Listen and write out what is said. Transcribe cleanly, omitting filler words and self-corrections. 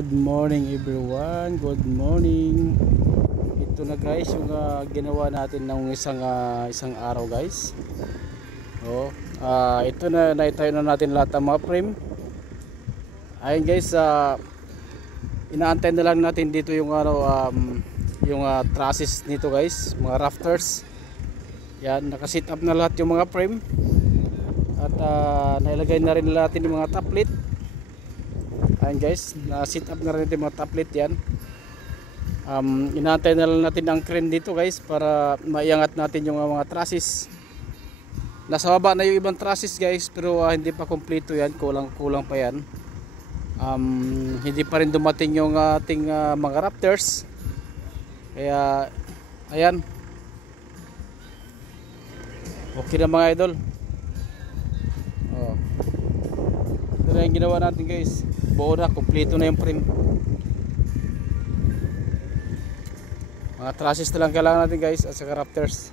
Good morning everyone, good morning. Ito na guys yung ginawa natin ng isang araw guys. Ito na naitayo na natin lahat ng mga frame. Ayun guys, inaantay na lang natin dito yung trusses nito guys, mga rafters. Yan, nakasit up na lahat yung mga frame. At nailagay na rin natin yung mga top plate. Ayan guys, na-sit up na rin natin mga top plate yan. Inaantay na lang natin ang crane dito guys para maiangat natin yung mga trusses. Nasa baba na yung ibang trusses guys, pero hindi pa kompleto yan, kulang pa yan. Hindi pa rin dumating yung ating mga rafters. Kaya ayan, okay na mga idol. Ito na yung ginawa natin guys, buo na, kompleto na yung frame. Mga trusses na lang kailangan natin guys at saka rafters.